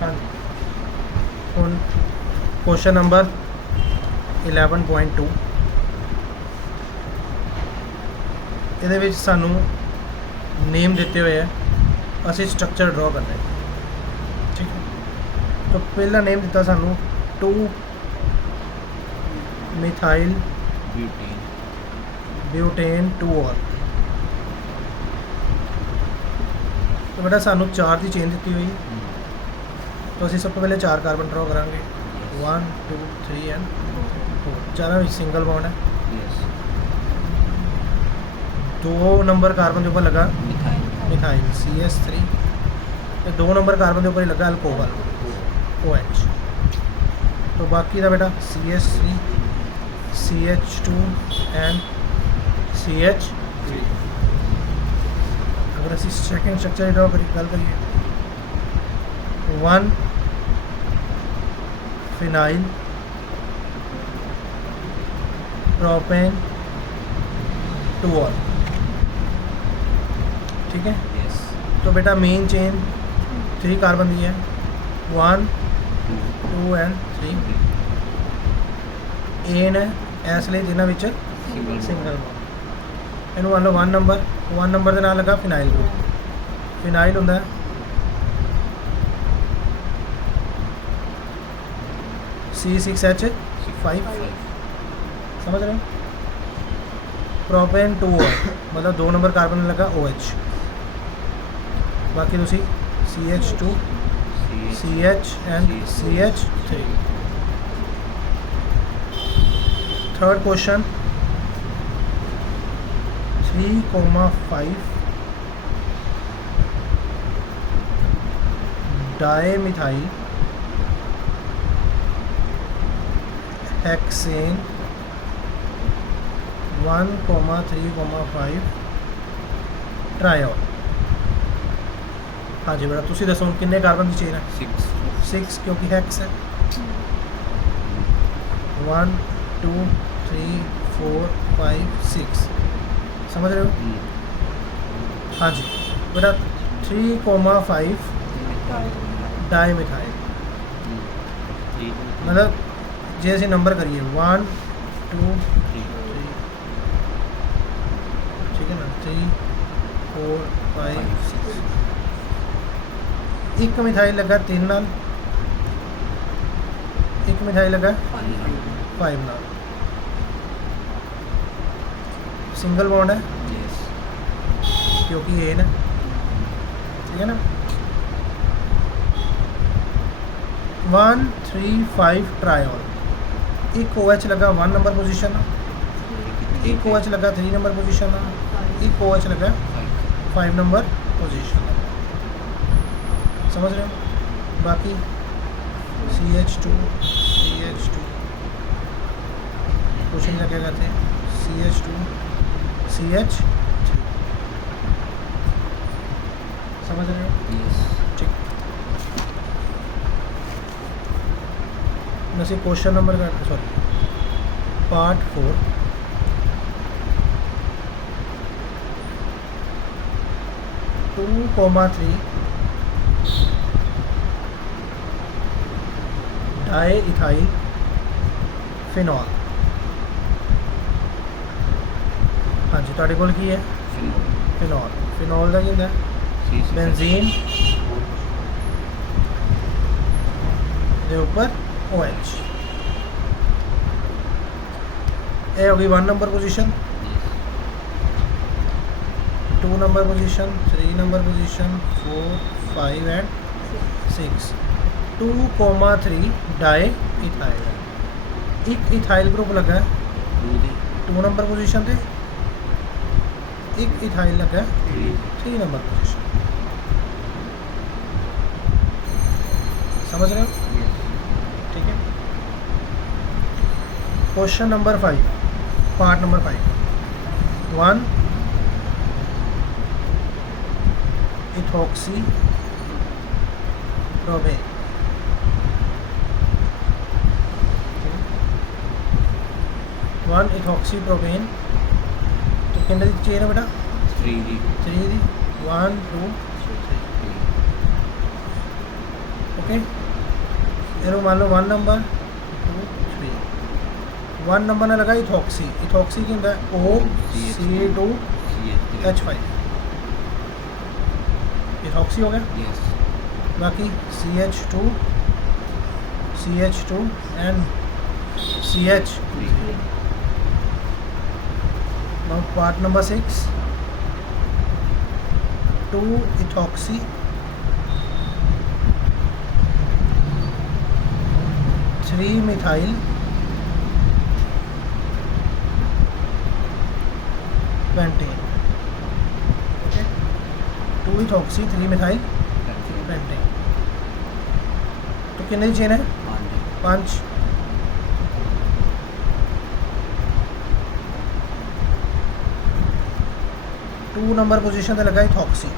हाँ ਹੁਣ question number 11.2 ਇਹਦੇ ਵਿੱਚ ਸਾਨੂੰ नेम ਦਿੱਤੇ ਹੋਏ ਹੈ ਅਸੀਂ स्ट्रक्चर ड्रॉ करना है ठीक है। तो पहला नेम ਦਿੱਤਾ ਸਾਨੂੰ 2 मिथाइल ब्यूटेन 2 और तो बेटा सानू 4 की चेन दी हुई तो असी सब तो पहले 4 कार्बन ड्रॉ करेंगे 1 2 3 एंड 4 चारों में सिंगल बॉन्ड है। दो नंबर कार्बन के ऊपर लगा मिथाइल CH3 तो 2 नंबर कार्बन के ऊपर ही लगा अल्कोहल OH। तो बाकी का बेटा CH3 CH2 एंड CH3। अगर असी सेकेंड स्ट्रक्चर ड्रॉ करिए गल करिए 1 फिनाइल प्रोपेन 2 और ठीक है। तो बेटा मेन चेन 3 कार्बन दी है 1 2 एंड 3 एन है इसलिए जिन्होंने विच सिंगल बॉन्ड इनू मान लो 1 नंबर के नाल लगा फिनाइल ग्रुप। फिनाइल होंदा C6H5 समझ रहे हो। प्रोपेन 2 और मतलब 2 नंबर कार्बन लगा OH। बाकी तुसी CH2 CH and CH3। Third question 3,5 dimethyl hexane 1,3,5 triol. हाँ जी बेटा तुसी दसो किन्ने कार्बन की चेन है 6 क्योंकि हेक्स है 1 2 3 4 5 6 समझ रहे हो। हाँ जी बेटा 3,5 डाईमिथाइल मतलब जे असी नंबर करिए 1 2 3 ठीक है ना 3 4 5 6 एक मिथाइल लगा 3 नाल एक मिथाइल लगा 5 नाल सिंगल बॉन्ड है क्योंकि ये ना ठीक है ना 1 3 5 ट्रायोल। एक OH लगा 1 नंबर पोजीशन एक OH लगा 3 नंबर पोजीशन एक OH लगा 5 नंबर पोजीशन समझ रहे हो। बाकी CH2 क्वेश्चन क्या करते हैं CH2 CH समझ रहे हो ठीक। वैसे क्वेश्चन नंबर का सॉरी पार्ट 4 2,3 डाईइथाइल फिनॉल। हाँ जी तुहाडे कोल की है फिनॉल। फिनॉल का की होंदा बेंजीन दे ऊपर OH। ये होगी 1 number position 2 number position 3 number position 4 5 and 6 2,3 diethyl. एक इथाइल ग्रुप लगा 2 नंबर पोजीशन पे एक इथाइल लगा 3 नंबर पोजीशन समझ रहे हो ठीक है। Question number 5 part number 5 1 ethoxy propane 1 ethoxy propane तो कितने की चेन है बेटा 3 दी 1 2 3 ओके ओके ਇਹਨੂੰ ਮੰਨ ਲਓ 1 ਨੰਬਰ 2 3 1 ਨੰਬਰ ਨਾਲ ਲਗਾ ਇਥੋਕਸੀ ਇਥੋਕਸੀ ਕੀ ਹੁੰਦਾ OCH2H5 इथॉक्सी हो गया Yes. बाकी CH2 and CH. Now part number 6, 2-ethoxy, 3-methyl pentane. Okay, 2-ethoxy, 3-methyl pentane. तो कितने चेन है 5 2 नंबर पोजीशन पे लगा इथॉक्सी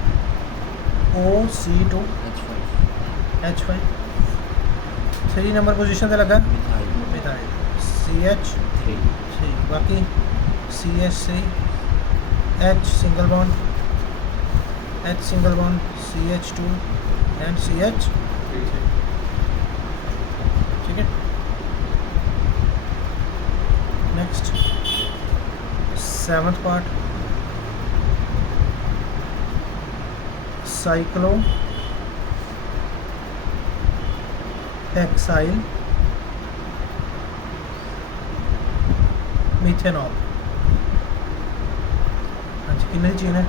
OC2H5 3 नंबर पोजीशन पे लगा मिथाइल CH3 बाकी CH3 H single bond CH2 and CH ठीक है next 7th part cyclohexyl methanol हाँ जी कितनी चीन है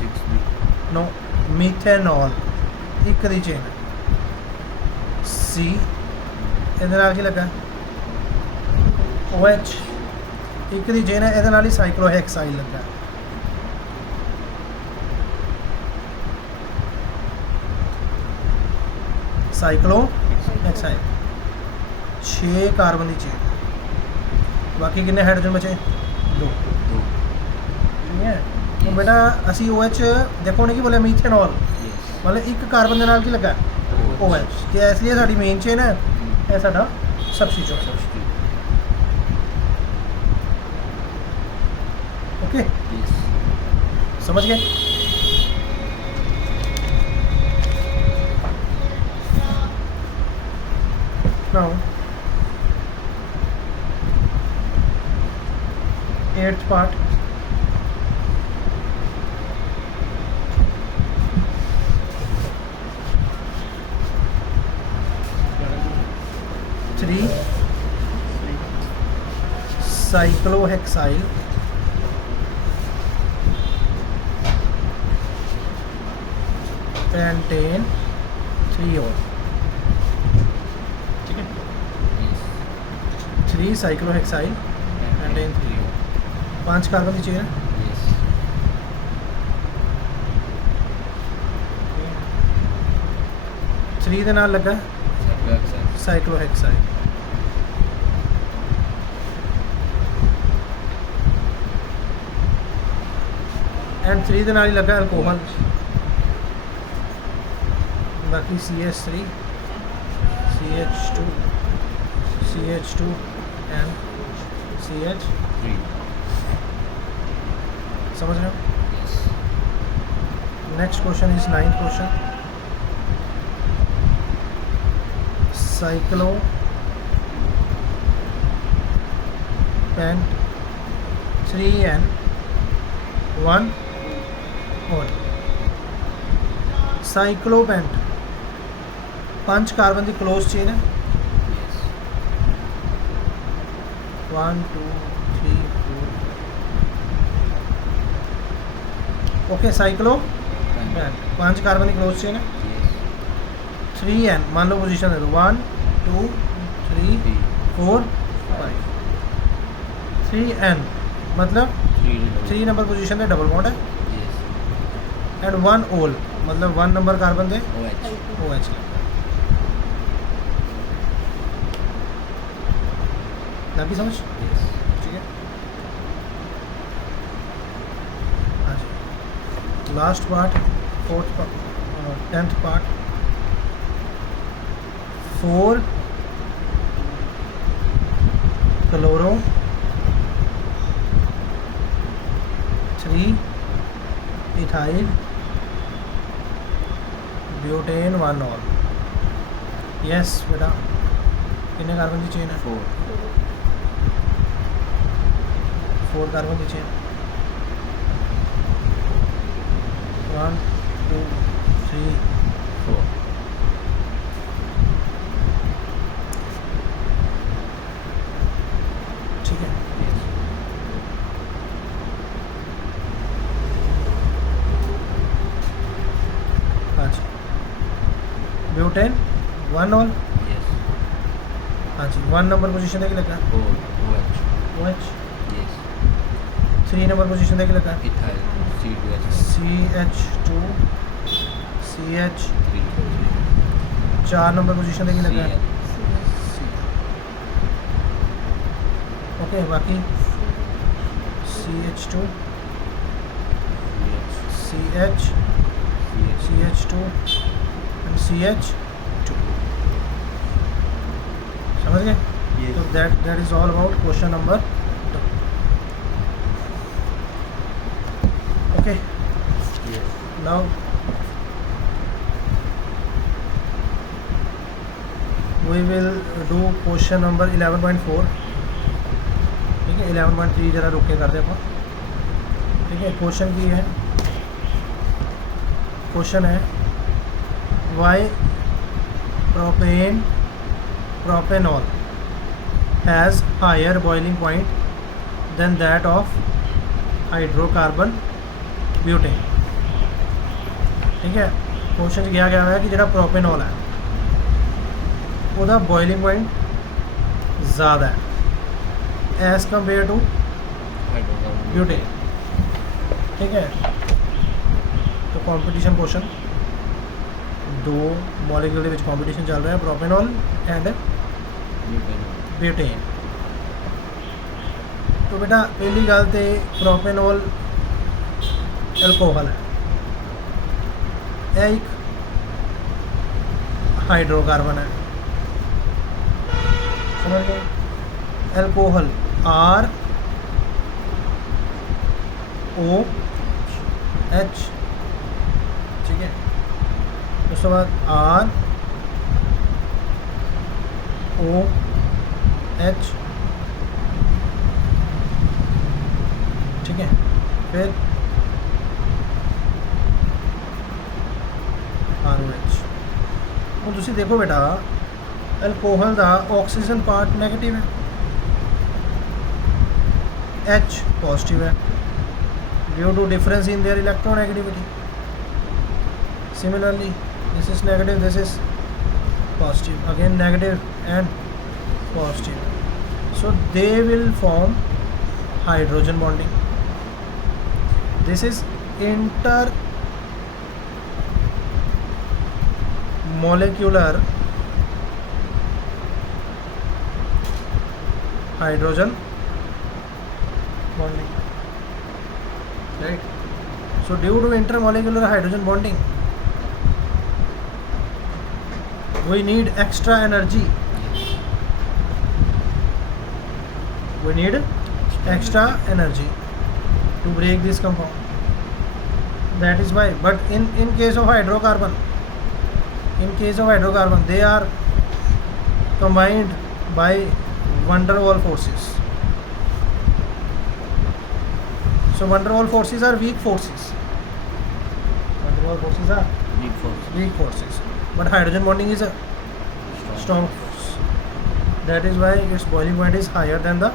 6 नो मीथेनॉल एक दी चेन है सी ਇਹਦੇ ਨਾਲ ਕੀ ਲੱਗਾ OH ਇੱਕ ਦੀ ਚੇਨ ਹੈ ਇਹਦੇ ਨਾਲ ਹੀ ਸਾਈਕਲੋਹੈਕਸਾਈਲ ਲੱਗਾ साइक्लोहेक्साइल 6 कार्बन की चेन बाकी कितने हाइड्रोजन बचे 2 ठीक है तो बेटा असी OH देखो नहीं कि बोले मीथेनॉल मतलब एक कार्बन के नाल की लगा OH कि इसलिए साडी मेन चेन है ये साडा सब्स्टिट्यूट ओके समझ गए now 8th part three cyclohexyl pentane 3 और 3 साइक्लोहेक्साइल पेंटेन 3 5 कार्बन की चेन है 3 ਦੇ ਨਾਲ ਲੱਗਾ साइक्लोहेक्साइल एंड 3 ਦੇ ਨਾਲ ਹੀ ਲੱਗਾ अल्कोहल बाकी CH3 CH2 and CH3 समझ रहे हो next question is 9th question cyclo pent 3N 1 और साइक्लोपेंट 5 कार्बन की क्लोज चेन है 1 2 3 4 ओके साइक्लो 5 कार्बन की क्लोज चेन है 3N मान लो पोजीशन दे दो 1 2 3 4 5 3N मतलब 3 नंबर पोजीशन पे डबल बॉन्ड है एंड 1 ओल मतलब 1 नंबर कार्बन दे OH लगी समझ ठीक है अच्छा last part 10th part 4 chloro 3 ethyl butane 1 all yes बेटा कितने कार्बन की चेन है 4 4 कार्बन की चेन 1 2 3 4 ठीक है yes हाँ जी ब्यूटेन 1 ऑल yes हाँ जी 1 नंबर पोजीशन देखिए लगा 4 OH OH yes 3 number position देखिए लगा ethyl C2H CH2 CH 3 4 number position देखिए लगा Cl ओके बाकी CH2 CH CH2 and CH2 समझ गए yes तो that is all about question number 2 okay yes now we will do question number 11.4 ठीक है 11.3 जरा रुक के कर दे अपन ठीक है क्वेश्चन की है क्वेश्चन है Y propanol has higher boiling point than that of hydrocarbon butane ठीक है क्वेश्चन किया गया है कि ਜਿਹੜਾ प्रोपेनॉल है ਉਹਦਾ boiling point ज़्यादा है as compare to hydrocarbon butane ठीक है तो कंपटीशन क्वेश्चन दो मॉलिक्यूल ਦੇ ਵਿੱਚ कंपटीशन ਚੱਲ ਰਿਹਾ प्रोपेनॉल एंड butane ब्यूटेन तो बेटा पहली गल तो प्रोपेनॉल एल्कोहल है यह एक हाइड्रोकार्बन है समझ गए एल्कोहल R O H ठीक है उसके बाद R O H ठीक है फिर ROH ਹੁਣ ਤੁਸੀਂ ਦੇਖੋ बेटा एल्कोहल का ऑक्सीजन पार्ट नेगेटिव है H पॉजिटिव है due to difference in their electronegativity similarly this is negative this is positive again negative and positive so they will form hydrogen bonding this is intermolecular hydrogen bonding right so due to intermolecular hydrogen bonding we need extra energy we need extra energy to break this compound that is why but in case of hydrocarbon they are combined by van der Waals forces so van der Waals forces are weak forces van der Waals forces are weak force weak forces but hydrogen bonding is a strong force that is why its boiling point is higher than the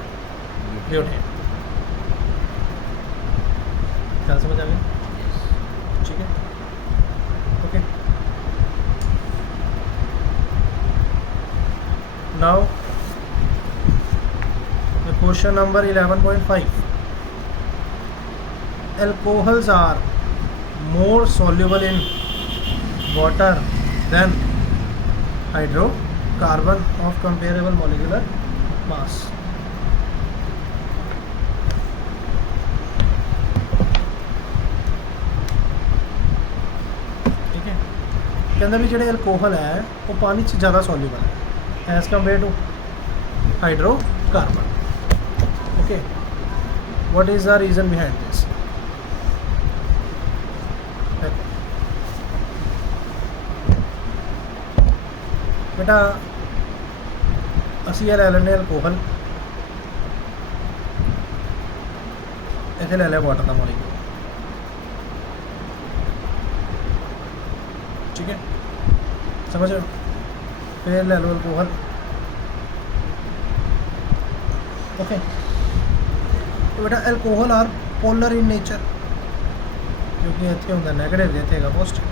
butane क्या समझ आ गया yes ठीक है okay now the question number 11.5 alcohols are more soluble in water than hydrocarbon of comparable molecular mass ठीक है कहते भी ਜਿਹੜੇ एल्कोहल है वो पानी च ज़्यादा soluble है as compared to hydrocarbon okay what is the reason behind this बेटा ਅਸੀਂ ਇਹ ਲੈ ਲੈਂਦੇ ਅਲਕੋਹਲ, ਇੱਥੇ ਲੈ ਲਿਆ ਵਾਟਰ ਦਾ ਮੋਲੀਕੂਲ, ठीक है, समझ रहे हो। फिर ले लो अल्कोहल, ओके। तो बेटा alcohol are polar in nature, क्योंकि इतने होंगे नेगेटिव, इतने है positive.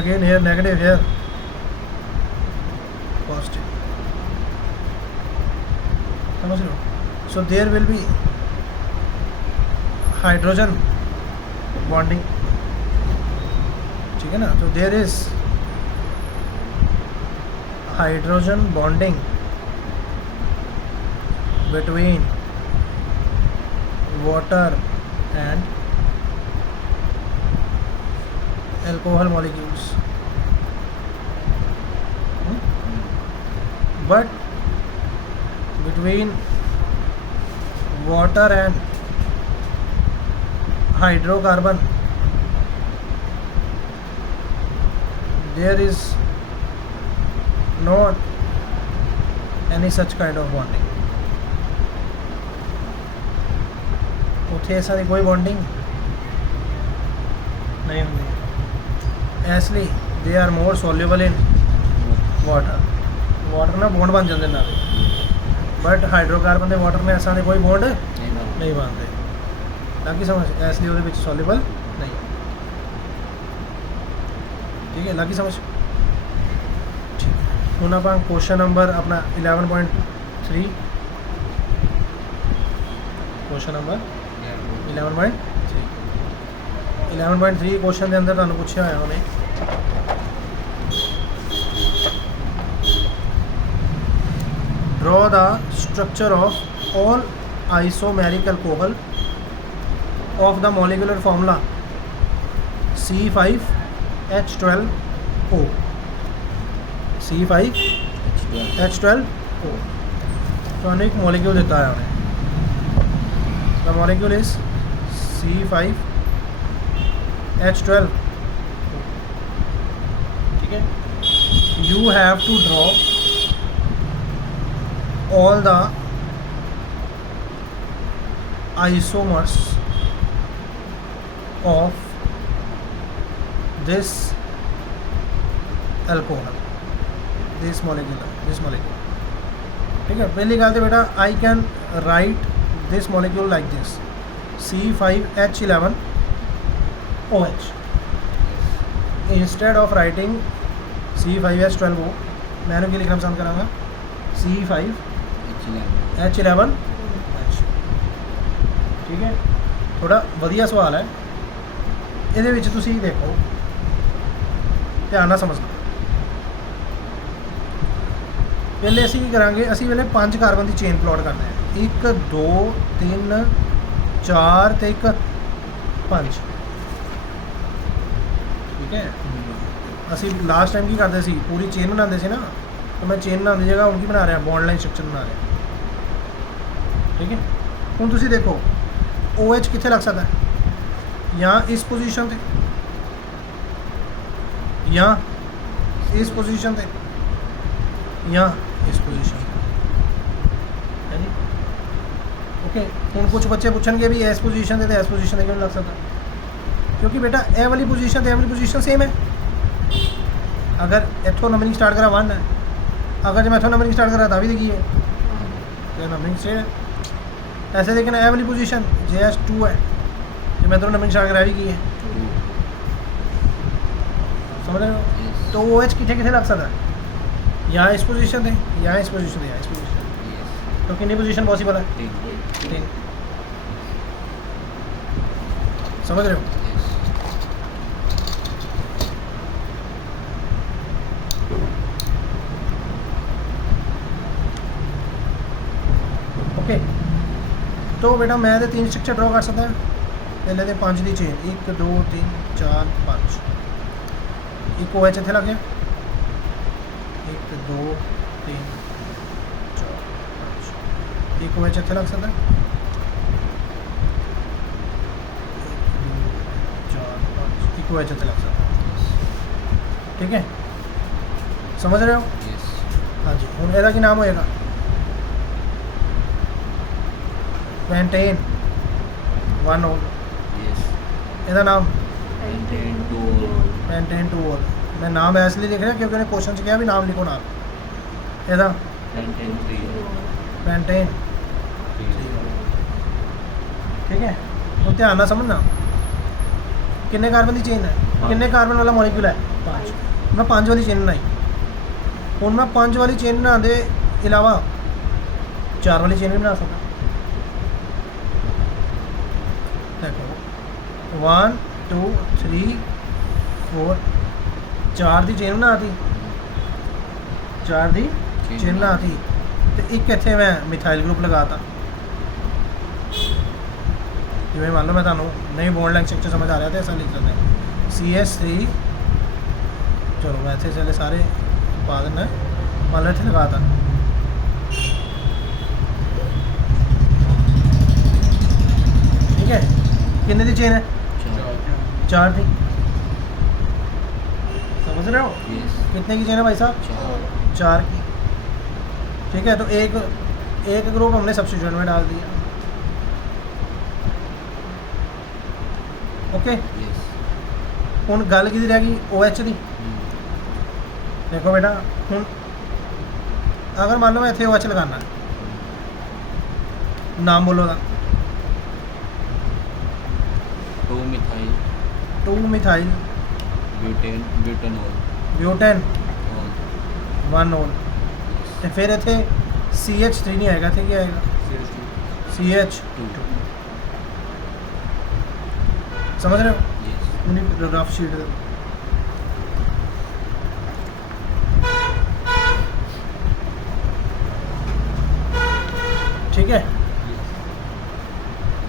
Again here negative, here positive, समझ रहे हो। So there will be hydrogen bonding, ठीक है ना। तो there is hydrogen bonding between water and alcohol molecules, but between water and hydrocarbon there is not any such kind of bonding. ਉੱਥੇ ऐसा ਦੀ ਕੋਈ bonding नहीं ਹੁੰਦੀ, ਇਸ ਲਈ they are more soluble in water. Water ना बॉन्ड बन जाते नाल, बट हाइड्रोकार्बन के वाटर में ऐसा कोई बॉन्ड नहीं बनते, ताकि समझ, इसलिए वो सॉल्यूबल नहीं, ठीक है, लागी समझ, ठीक है। हुण आप क्वेश्चन नंबर अपना 11.3, क्वेश्चन नंबर 11.3 क्वेश्चन के अंदर तुहानूं पुछया होया उन्हें draw the structure of all isomeric alcohol of the molecular formula C5H12O. C5H12O तो एक मॉलिक्यूल देता है उन्हें, the molecule is C5H12, ठीक है। You have to draw all the isomers of this alcohol, this molecule, ठीक है। पहली बात है बेटा, I can write this molecule like this, C5H11OH, instead of writing C5H12O मैंने क्या लिखना पसंद करांगा, C5H11, ठीक है। थोड़ा वधिया सवाल है, ਇਹਦੇ ਵਿੱਚ ਤੁਸੀਂ देखो, ध्यान ਨਾਲ समझना। पहले ਅਸੀਂ ਕੀ ਕਰਾਂਗੇ, ਅਸੀਂ ਵੇਲੇ 5 ਕਾਰਬਨ ਦੀ ਚੇਨ ਪਲਾਟ ਕਰਨਾ ਹੈ, 1 2 3 4 ਤੇ 1 5, ठीक है। ਅਸੀਂ ਲਾਸਟ ਟਾਈਮ ਕੀ ਕਰਦੇ ਸੀ, ਪੂਰੀ ਚੇਨ ਬਣਾਉਂਦੇ ਸੀ ਨਾ, तो मैं चेन बनाने की जगह उनकी बना रहा, बॉन्ड लाइन स्ट्रक्चर बना रहा, ठीक है। हुण तुसीं देखो OH कित्थे लग सकता है, या इस पोजीशन पे, या इस पोजीशन पे, या इस पोजीशन पे, है जी, ओके। हुण कुछ बच्चे पूछणगे भी इस पोजीशन से इस पोजीशन से क्यों लग सकता, क्योंकि बेटा ए वाली पोजीशन ते ए वाली पोजीशन सेम है। अगर इत्थों नंबरिंग स्टार्ट करा 1 है, अगर जब मैं इथों नंबरिंग स्टार्ट करा था भी देखी है तो नंबरिंग स्टेट है, ऐसे लेकिन ए वाली पोजीशन JS2 है, जो मैं इधरों नंबरिंग स्टार्ट करा भी की है, समझ रहे हो। तो OH कितने कितने लग सकता है, यहाँ इस पोजीशन थे, यहाँ इस पोजीशन थे, यहाँ इस पोजीशन, तो कितनी पोजीशन पॉसिबल है, 3, समझ रहे हो। ओके, तो बेटा मैं 3 स्ट्रक्चर ड्रॉ कर सकता, पहले तो 5 की चेन, 1 2 3 4 5, एक OH इत्थे लग गया, 1 2 3 4 5, एक OH इत्थे लग सकता, 1 2 4 5, एक OH इत्थे लग सकता, ठीक है, समझ रहे हो? Yes. हाँ जी। ਹੁਣ ਇਹਦਾ ਕੀ ਨਾਮ ਹੋਏਗਾ? ਪੈਂਟੇਨ 1 올। Yes. ਇਹਦਾ ਨਾਮ Pentane 2 ol. ਪੈਂਟੇਨ 2 올। ਮੈਂ ਨਾਮ ਇਸ ਲਈ ਲਿਖ ਰਿਹਾ ਕਿਉਂਕਿ ਉਹਨੇ ਕੁਐਸਚਨ 'ਚ ਕਿਹਾ ਵੀ ਨਾਮ ਲਿਖੋ ਨਾਲ। ਇਹਦਾ Pentane 3 ol. ਪੈਂਟੇਨ 3 ol. ਠੀਕ ਹੈ। ਹੁਣ ਧਿਆਨ ਨਾਲ ਸਮਝਣਾ, ਕਿੰਨੇ ਕਾਰਬਨ ਦੀ ਚੇਨ ਹੈ, ਕਿੰਨੇ ਕਾਰਬਨ ਵਾਲਾ ਮੋਲੀਕਿਊਲ ਹੈ? 5। ਮੈਂ 5 ਵਾਲੀ ਚੇਨ ਬਣਾਈ। ਹੁਣ ਮੈਂ 5 ਵਾਲੀ ਚੇਨ ਬਣਾਉਣ ਦੇ ਇਲਾਵਾ 4 ਵਾਲੀ ਚੇਨ ਵੀ ਬਣਾ ਸਕਦਾ। ਦੇਖੋ 1 2 3 4 4 ਦੀ ਚੇਨ ਬਣਾਤੀ, 4 ਦੀ ਚੇਨ ਬਣਾਤੀ ਤੇ ਇੱਕ ਇੱਥੇ ਮੈਂ ਮਿਥਾਈਲ ਗਰੁੱਪ ਲਗਾਤਾ। ਜਿਵੇਂ ਮੰਨ ਲਓ ਮੈਂ ਤੁਹਾਨੂੰ ਨਹੀਂ ਬੌਂਡ ਲੈਂਥ ਸਟਰਕਚਰ ਸਮਝ ਆ ਰਿਹਾ ਤੇ ਐਸਾ ਲਿਖ ਸਕਦੇ ਹਾਂ CS3। ਚਲੋ ਮੈਂ ਇੱਥੇ ਚਲੇ ਸਾਰੇ ਪਾ ਦੇਣਾ, ਮੰਨ ਲਓ ਇੱਥੇ ਲਗਾਤਾ। ਠੀਕ ਹੈ, ਕਿੰਨੇ ਦੀ ਚੇਨ ਹੈ? 4 ਦੀ। समझ रहे हो? Yes. कितने की चेन है भाई साहब? 4 की। ठीक है, तो एक ग्रुप हमने सब्स्टिट्यूएंट में डाल दिया। Okay, Yes. ਹੁਣ ਗੱਲ ਕਿਹਦੀ ਰਹਿ ਗਈ? OH ਦੀ। ਦੇਖੋ ਬੇਟਾ, ਹੁਣ ਅਗਰ ਮੰਨ ਲਓ ਮੈਂ ਇੱਥੇ OH ਲਗਾਉਣਾ, ਨਾਮ ਬੋਲੋ ਦਾ। 2 methyl 2 methyl butane butanol ਬਿਊਟੇਨ ol. 1 올। Yes. ਤੇ ਫਿਰ ਇੱਥੇ CH3 ਨਹੀਂ ਆਏਗਾ, ਇੱਥੇ ਕੀ ਆਏਗਾ? CH2। 2. ਸਮਝ ਰਹੇ ਹੋ? Yes. ਮੈਨੂੰ ਰਫ ਸ਼ੀਟ ਦੇ। ਠੀਕ ਹੈ,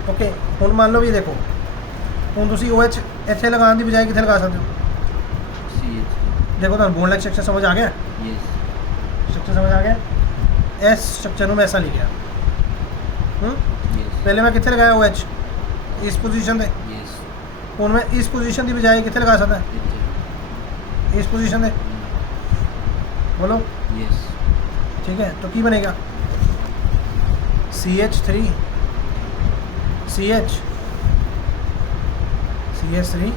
ਓਕੇ। ਹੁਣ ਮੰਨ ਲਓ ਵੀ ਦੇਖੋ, ਹੁਣ ਤੁਸੀਂ OH ਇੱਥੇ ਲਗਾਉਣ ਦੀ ਬਜਾਏ ਕਿੱਥੇ ਲਗਾ ਸਕਦੇ ਹੋ? CH. ਦੇਖੋ ਤੁਹਾਨੂੰ ਬੋਨ ਲਾਈਕ ਸਟਰਕਚਰ ਸਮਝ ਆ ਗਿਆ? Yes. ਸਟਰਕਚਰ ਸਮਝ ਆ ਗਿਆ? ਇਸ ਸਟਰਕਚਰ ਨੂੰ ਮੈਂ ਐਸਾ ਲਿਖਿਆ। Yes. ਪਹਿਲੇ ਮੈਂ ਕਿੱਥੇ ਲਗਾਇਆ OH? ਇਸ ਪੋਜੀਸ਼ਨ ਤੇ। Yes. ਹੁਣ ਮੈਂ ਇਸ ਪੋਜੀਸ਼ਨ ਦੀ ਬਜਾਏ ਕਿੱਥੇ ਲਗਾ ਸਕਦਾ? It. ਇਸ ਪੋਜੀਸ਼ਨ ਤੇ। बोलो। Yes. ठीक है, तो की बनेगा? CH3 CH CH3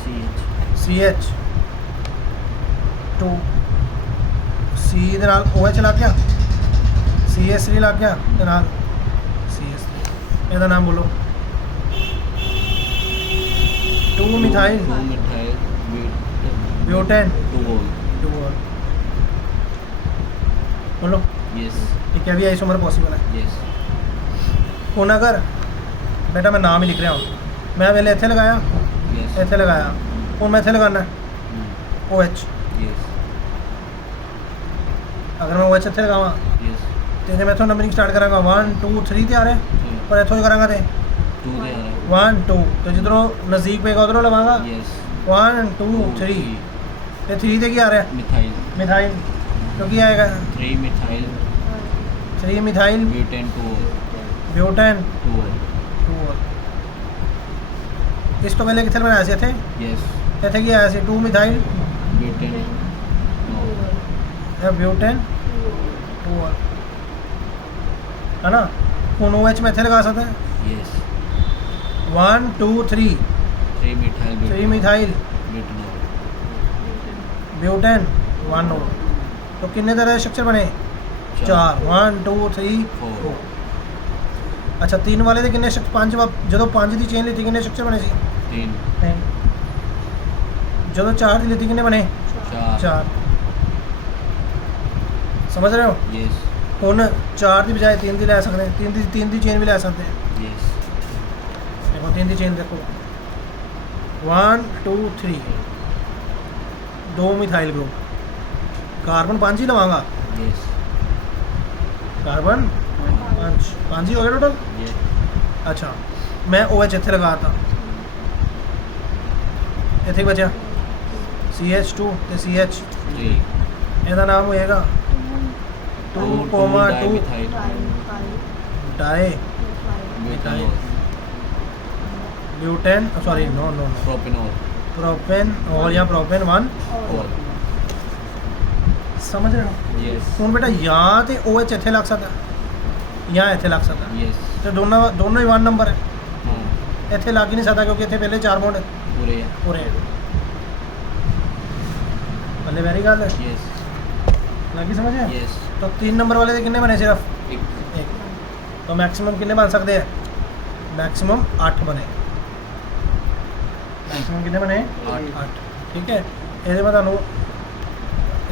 CH. CH 2 C ਦੇ ਨਾਲ OH ਲੱਗ ਗਿਆ, CH3 ਲੱਗ ਗਿਆ ਤੇ ਨਾਲ CH3। ਇਹਦਾ ਨਾਮ ਬੋਲੋ। 2 ਮਿਥਾਈਲ 2 methyl ਬਿਊਟੇਨ 2 ol. 2 बोलो। Yes. ठीक है, अभी आइसोमर पॉसिबल है। Yes. ਹੁਣ ਅਗਰ ਬੇਟਾ ਮੈਂ ਨਾਮ ਹੀ ਲਿਖ ਰਿਹਾ ਹਾਂ, ਮੈਂ ਪਹਿਲੇ ਇੱਥੇ ਲਗਾਇਆ, Yes. ਇੱਥੇ ਲਗਾਇਆ, ਹੁਣ ਮੈਂ ਇੱਥੇ ਲਗਾਉਣਾ Mm. OH। Yes. ਅਗਰ ਮੈਂ OH ਇੱਥੇ ਲਗਾਵਾਂ Yes. ਤੇ ਜੇ ਮੈਂ ਇੱਥੋਂ ਨੰਬਰਿੰਗ ਸਟਾਰਟ ਕਰਾਂਗਾ 1 2 3 ਤੇ ਆ ਰਿਹਾ, ਪਰ ਇੱਥੋਂ ਹੀ ਕਰਾਂਗਾ ਤੇ 2 ਦੇ ਆ ਰਿਹਾ। 1 2 ਤੇ ਜਿੱਧਰੋਂ ਨਜ਼ਦੀਕ ਪਏਗਾ ਉਧਰੋਂ ਲਵਾਂਗਾ। Yes. 1 2 3 ਤੇ 3 ਤੇ ਕੀ ਆ ਰਿਹਾ? Methyl. ਮਿਥਾਈਲ। तो ਕੀ ਆਏਗਾ? 3 methyl 3 methyl butane 2 ol. ਬਿਊਟੇਨ 2 ol. 2 ਇਸ ਤੋਂ ਪਹਿਲੇ ਕਿੱਥੇ ਬਣਾਇਆ ਸੀ? ਇੱਥੇ Yes. ਇੱਥੇ ਕੀ ਆਇਆ ਸੀ? 2 ਮਿਥਾਈਲ Butane. No. ਇਹ ਬਿਊਟੇਨ 2 ਹੈ ਨਾ। ਹੁਣ OH ਮੈਂ ਇੱਥੇ ਲਗਾ ਸਕਦਾ। Yes. 1 2 3 3 methyl 3 methyl butanol. ਬਿਊਟੇਨ 1 올। तो कितने तरह के स्ट्रक्चर बने? 4 1 2 3 4। अच्छा, 3 वाले ਦੇ ਕਿੰਨੇ ਸਟਰਕਚਰ? 5 ਜਦੋਂ 5 ਦੀ ਚੇਨ ਲਈ ਕਿੰਨੇ ਸਟਰਕਚਰ ਬਣੇ ਸੀ? 3. ਜਦੋਂ 4 ਦੀ ਲਈ ਕਿੰਨੇ ਬਣੇ? 4। ਸਮਝ ਰਹੇ ਹੋ? Yes. ਹੁਣ 4 ਦੀ ਬਜਾਏ 3 ਦੀ ਲੈ ਸਕਦੇ ਹਾਂ, 3 ਦੀ ਚੇਨ ਵੀ ਲੈ ਸਕਦੇ ਹਾਂ। Yes. ਦੇਖੋ 3 ਦੀ ਚੇਨ ਦੇਖੋ 1 2 3 2 ਮਿਥਾਈਲ ਗਰੁੱਪ, ਕਾਰਬਨ 5 ਹੀ ਲਵਾਂਗਾ। Yes. ਕਾਰਬਨ 5 ਹੀ ਹੋ ਗਿਆ ਟੋਟਲ। Yes. ਅੱਛਾ, ਮੈਂ OH ਇੱਥੇ ਲਗਾਤਾ, ਇੱਥੇ ਬਚਿਆ CH2 ਤੇ CH। 3. ਇਹਦਾ ਨਾਮ ਹੋਏਗਾ 2, 2 di Butanol. Butane, sorry no no no Propanol. Propane और या प्रोपेन 1 Ol. ਸਮਝ ਰਹੇ ਹੋ Yes. ਹੁਣ ਬੇਟਾ ਜਾਂ ਤੇ OH ਇੱਥੇ ਲੱਗ ਸਕਦਾ ਜਾਂ ਇੱਥੇ ਲੱਗ ਸਕਦਾ Yes. ਤੇ ਦੋਨੋਂ ਹੀ 1 ਨੰਬਰ ਹੈ हाँ. ਇੱਥੇ ਲੱਗ ਹੀ ਨਹੀਂ ਸਕਦਾ ਕਿਉਂਕਿ ਇੱਥੇ ਪਹਿਲੇ 4 ਬੌਂਡ पूरे. ਪੂਰੇ ਬੱਲੇ ਵੈਰੀ ਗੱਲ ਹੈ Yes. ਲੱਗੀ ਸਮਝ ਹੈ Yes. तो 3 नंबर वाले कितने बने सिर्फ एक. एक तो मैक्सिमम कितने बन सकते हैं मैक्सिमम 8 बने मैक्सिमम कितने बने आठ. 8 ठीक है ये मैं ਤੁਹਾਨੂੰ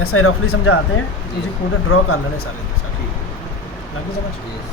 ऐसा ही रफली समझाते हैं ਤੁਸੀਂ खुद ड्रॉ कर लेने सारे के सारे लगी समझ Yes.